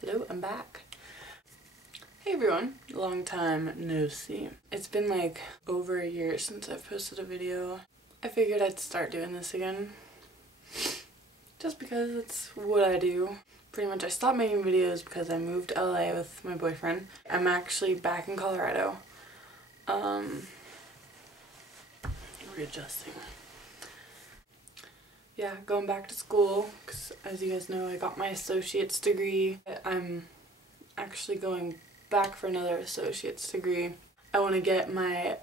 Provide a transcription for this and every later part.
Hello, I'm back. Hey everyone, long time no see. It's been like over a year since I've posted a video. I figured I'd start doing this again. Just because it's what I do. Pretty much I stopped making videos because I moved to LA with my boyfriend. I'm actually back in Colorado. Readjusting. Yeah, going back to school because as you guys know I got my associate's degree. I'm actually going back for another associate's degree. I want to get my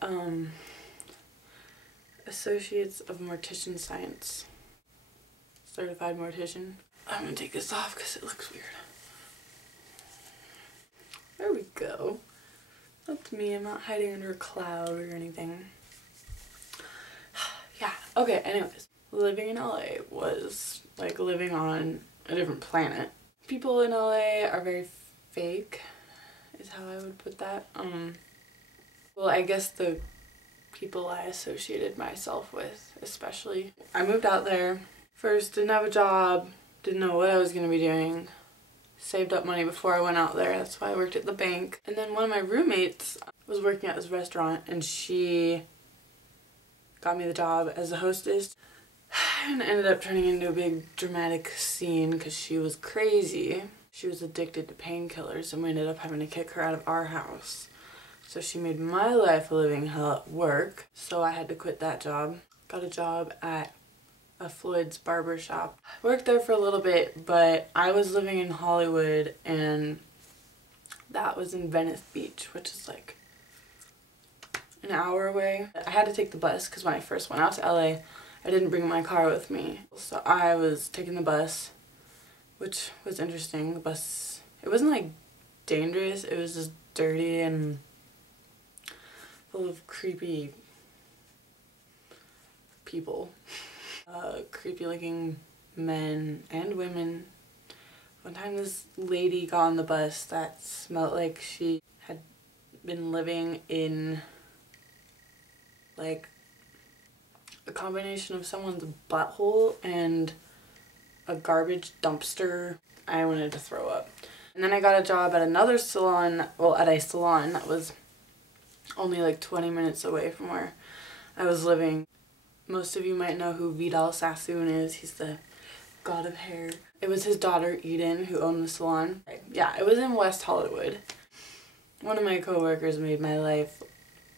Associates of Mortician Science. Certified mortician. I'm gonna take this off because it looks weird. There we go. That's me. I'm not hiding under a cloud or anything. Yeah, okay, anyways. Living in LA was like living on a different planet. People in LA are very fake, is how I would put that. Well, I guess the people I associated myself with, especially. I moved out there. First, didn't have a job, didn't know what I was gonna be doing. Saved up money before I went out there, that's why I worked at the bank. And then one of my roommates was working at this restaurant and she got me the job as a hostess. And ended up turning into a big dramatic scene because she was crazy. She was addicted to painkillers and we ended up having to kick her out of our house. So she made my life a living hell at work. So I had to quit that job. Got a job at a Floyd's barber shop. Worked there for a little bit, but I was living in Hollywood and that was in Venice Beach, which is like an hour away. I had to take the bus because when I first went out to LA, I didn't bring my car with me. So I was taking the bus, which was interesting. The bus, it wasn't like dangerous, it was just dirty and full of creepy people. Creepy looking men and women. One time this lady got on the bus that smelled like she had been living in like a combination of someone's butthole and a garbage dumpster. I wanted to throw up. And then I got a job at another salon, well, at a salon that was only like 20 minutes away from where I was living. Most of you might know who Vidal Sassoon is. He's the god of hair. It was his daughter, Eden, who owned the salon. Yeah, it was in West Hollywood. One of my coworkers made my life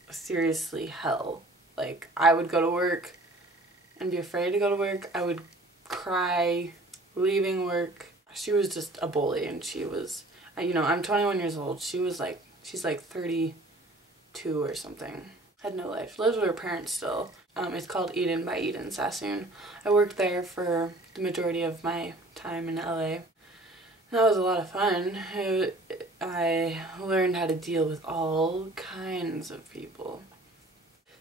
seriously hell. Like, I would go to work and be afraid to go to work. I would cry leaving work. She was just a bully and she was, you know, I'm 21 years old. She was like, she's like 32 or something. Had no life. Lives with her parents still. It's called Eden by Eden Sassoon. I worked there for the majority of my time in LA. That was a lot of fun. I learned how to deal with all kinds of people.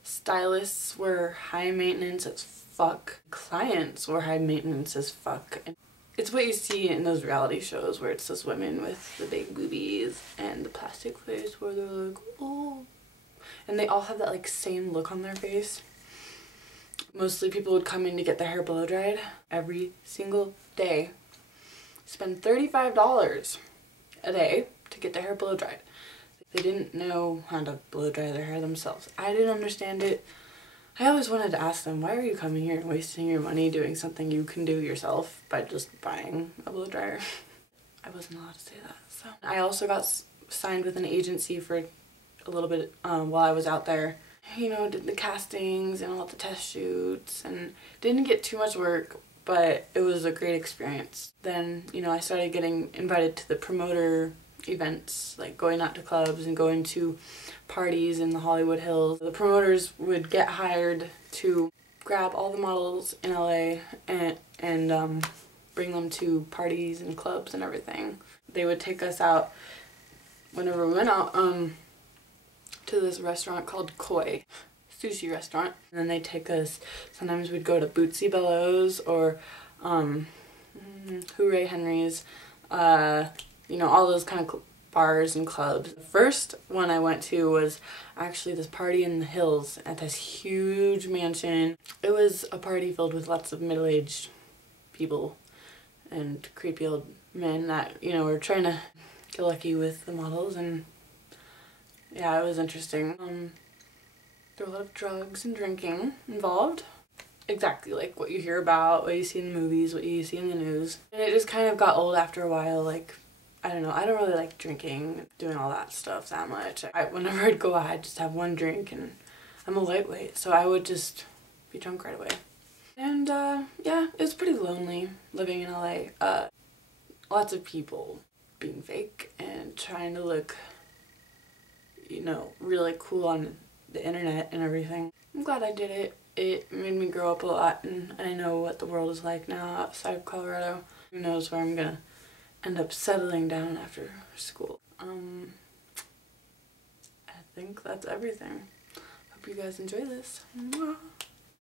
Stylists were high maintenance as fuck. Clients were high maintenance as fuck. It's what you see in those reality shows where it's those women with the big boobies and the plastic face where they're like, oh. And they all have that like same look on their face. Mostly people would come in to get their hair blow dried every single day. Spend $35 a day to get their hair blow dried. They didn't know how to blow dry their hair themselves. I didn't understand it. I always wanted to ask them, why are you coming here and wasting your money doing something you can do yourself by just buying a blow dryer? I wasn't allowed to say that. So I also got signed with an agency for a little bit while I was out there. You know, did the castings and all the test shoots and didn't get too much work, but it was a great experience. Then, you know, I started getting invited to the promoter events, like going out to clubs and going to parties in the Hollywood Hills. The promoters would get hired to grab all the models in LA and bring them to parties and clubs and everything. They would take us out whenever we went out to this restaurant called Koi, sushi restaurant. And then they'd take us, sometimes we'd go to Bootsy Bellows or Hooray Henry's, you know, all those kind of bars and clubs. The first one I went to was actually this party in the hills at this huge mansion. It was a party filled with lots of middle-aged people and creepy old men that, you know, were trying to get lucky with the models, and yeah, it was interesting. There were a lot of drugs and drinking involved. Exactly like what you hear about, what you see in the movies, what you see in the news. And it just kind of got old after a while. Like, I don't know, I don't really like drinking, doing all that stuff that much. Whenever I'd go out, I'd just have one drink, and I'm a lightweight, so I would just be drunk right away. And yeah, it was pretty lonely living in LA. Lots of people being fake and trying to look, you know, really cool on the internet and everything. I'm glad I did it. It made me grow up a lot, and I know what the world is like now outside of Colorado. Who knows where I'm gonna end up settling down after school. I think that's everything. Hope you guys enjoy this. Mwah.